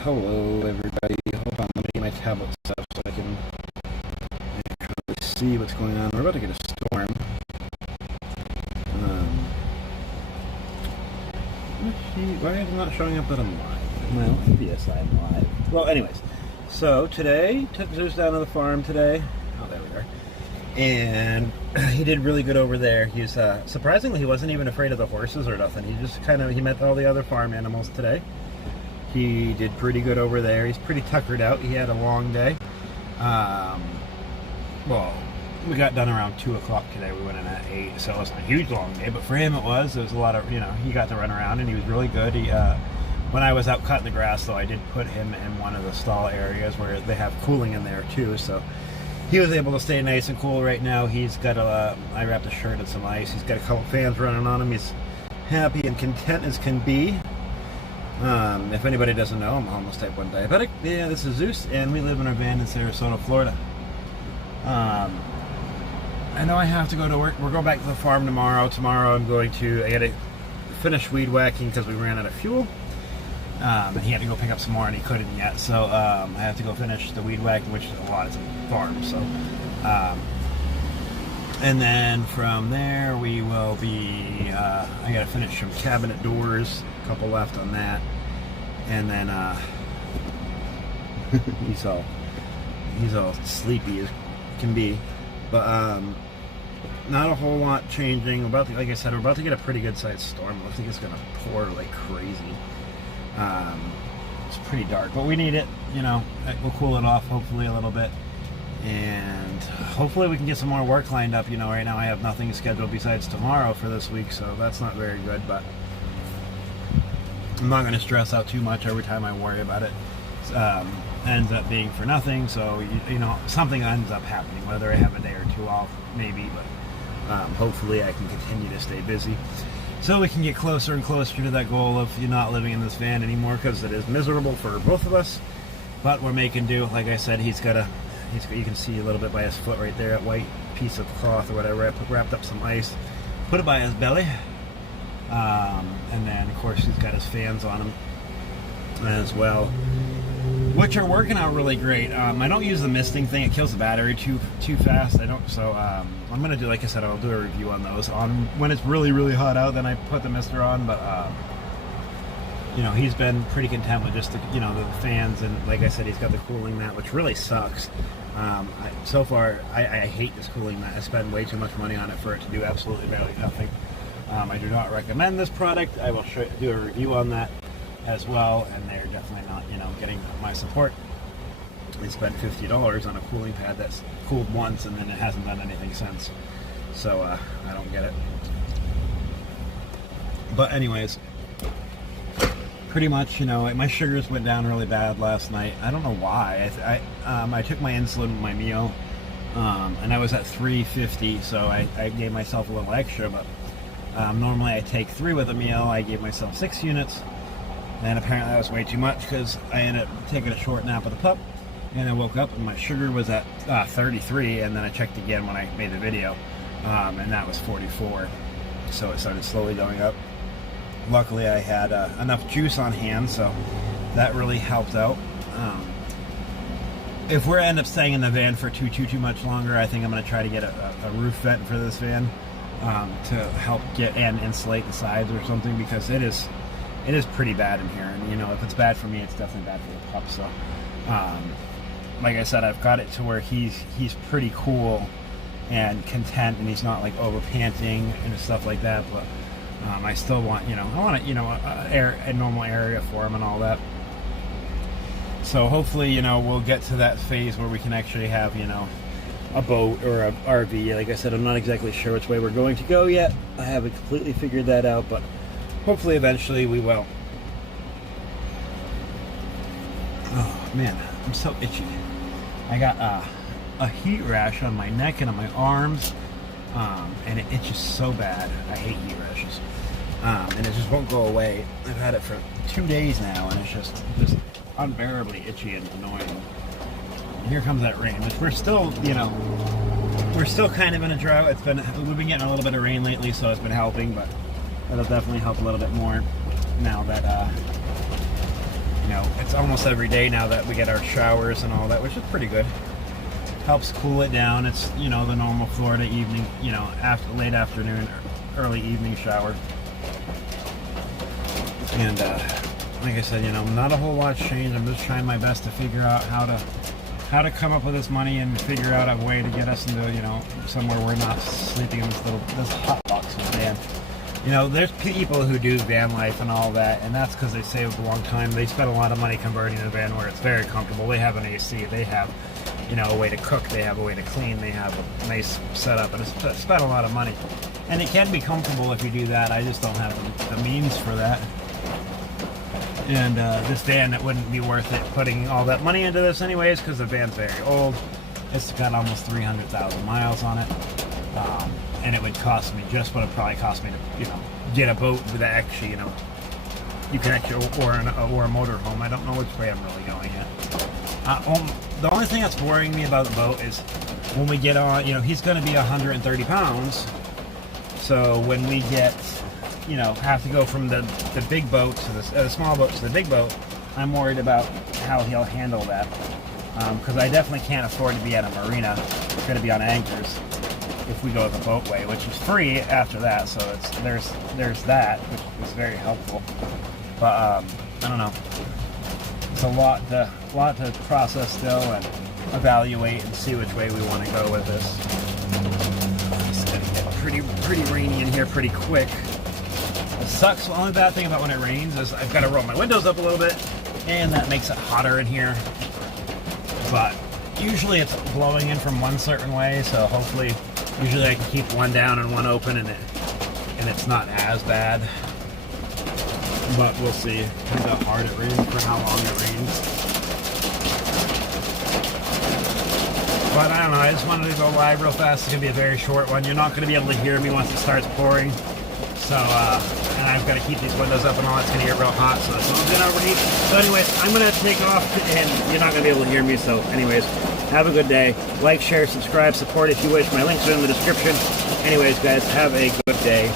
Hello everybody, hold on, let me get my tablet stuff so I can actually see what's going on. We're about to get a storm. Why is it not showing up that I'm live? Well, yes, I'm live. Well, anyways, so today, took Zeus down to the farm today. Oh, there we are. And he did really good over there. He's, surprisingly, he wasn't even afraid of the horses or nothing. He just he met all the other farm animals today. He did pretty good over there. He's pretty tuckered out. He had a long day. Well, we got done around 2 o'clock today. We went in at 8, so it wasn't a huge long day, but for him it was. There was a lot of, he got to run around and he was really good. He, when I was out cutting the grass, though, I did put him in one of the stall areas where they have cooling in there too, so he was able to stay nice and cool right now. He's got I wrapped a shirt in some ice. He's got a couple fans running on him. He's happy and content as can be. If anybody doesn't know, I'm almost type 1 diabetic. Yeah, this is Zeus, and we live in our van in Sarasota, Florida. I know I have to go to work. We're going back to the farm tomorrow. Tomorrow I gotta finish weed whacking because we ran out of fuel. And he had to go pick up some more and he couldn't yet. So I have to go finish the weed whacking, which is a lot. It's a farm, so. And then from there we will be, I gotta finish some cabinet doors, a couple left on that. And then he's all sleepy as can be. But not a whole lot changing. Like I said, we're about to get a pretty good sized storm. I think it's gonna pour like crazy. It's pretty dark, but we need it, we'll cool it off hopefully a little bit. And hopefully we can get some more work lined up. Right now I have nothing scheduled besides tomorrow for this week, so that's not very good, but I'm not going to stress out too much every time I worry about it. Ends up being for nothing, so something ends up happening, whether I have a day or two off, maybe, but hopefully I can continue to stay busy so we can get closer and closer to that goal of not living in this van anymore, because it is miserable for both of us. But we're making do. Like I said, you can see a little bit by his foot right there, that white piece of cloth or whatever. I wrapped up some ice, put it by his belly, and then of course he's got his fans on him as well, which are working out really great. I don't use the misting thing; it kills the battery too fast. I'm gonna do, like I said, I'll do a review on those. When it's really really hot out, then I put the mister on. But he's been pretty content with just the fans, and like I said, he's got the cooling mat, which really sucks. So far, I hate this cooling mat. I spend way too much money on it for it to do absolutely barely nothing. I do not recommend this product. I will do a review on that as well, and they're definitely not, getting my support. I spent $50 on a cooling pad that's cooled once, and then it hasn't done anything since. So I don't get it. But anyways, pretty much, my sugars went down really bad last night. I don't know why. I took my insulin with my meal, and I was at 350, so I gave myself a little extra, but normally I take 3 with a meal. I gave myself 6 units, and apparently that was way too much because I ended up taking a short nap with the pup, and I woke up and my sugar was at 33, and then I checked again when I made the video, and that was 44, so it started slowly going up. Luckily I had enough juice on hand, so that really helped out. If we end up staying in the van for too much longer, I think I'm going to try to get a roof vent for this van to help get and insulate the sides or something, because it is pretty bad in here, and if it's bad for me, it's definitely bad for the pup. So like I said, I've got it to where he's pretty cool and content, and he's not like over panting and stuff like that, but I still want, I want a normal area for him and all that. So hopefully, we'll get to that phase where we can actually have, a boat or a RV. Like I said, I'm not exactly sure which way we're going to go yet. I haven't completely figured that out, but hopefully eventually we will. Oh man, I'm so itchy. I got a heat rash on my neck and on my arms, and it itches so bad. I hate heat rashes. And it just won't go away. I've had it for 2 days now, and it's just unbearably itchy and annoying. And here comes that rain, which we're still, we're still kind of in a drought. We've been getting a little bit of rain lately, so it's been helping, but that'll definitely help a little bit more now that You know, it's almost every day now that we get our showers and all that, which is pretty good. Helps cool it down. It's, you know, the normal Florida evening, you know, after late afternoon, early evening shower. And like I said, you know, not a whole lot's changed. I'm just trying my best to figure out how to come up with this money and figure out a way to get us into, you know, somewhere we're not sleeping in this hot box van. You know, there's people who do van life and all that, and that's because they saved a long time. They spend a lot of money converting a van where it's very comfortable. They have an AC. They have, you know, a way to cook. They have a way to clean. They have a nice setup, and it's spent a lot of money. And it can be comfortable if you do that. I just don't have the means for that. And this van, it wouldn't be worth it putting all that money into this anyways, because the van's very old. It's got almost 300,000 miles on it. And it would cost me just what it probably cost me to, you know, get a boat that actually, you know, you can actually, or a motorhome. I don't know which way I'm really going yet. The only thing that's worrying me about the boat is when we get on, you know, he's going to be 130 pounds. So when we get, you know, have to go from the big boat to the small boat to the big boat, I'm worried about how he'll handle that. Because I definitely can't afford to be at a marina. It's going to be on anchors if we go the boatway, which is free after that. So it's there's that, which is very helpful. But I don't know. It's a lot to process still and evaluate and see which way we want to go with this. It's going to get pretty rainy in here pretty quick. It sucks. The only bad thing about when it rains is I've got to roll my windows up a little bit, and that makes it hotter in here. But usually it's blowing in from one certain way, so hopefully, usually I can keep one down and one open, and it's not as bad. But we'll see how hard it rains, for how long it rains. But I don't know, I just wanted to go live real fast. It's going to be a very short one. You're not going to be able to hear me once it starts pouring. So, and I've got to keep these windows up and all. It's going to get real hot, so it's all going to rain. So anyways, I'm going to take off, and you're not going to be able to hear me. So anyways, have a good day. Like, share, subscribe, support if you wish. My links are in the description. Anyways, guys, have a good day.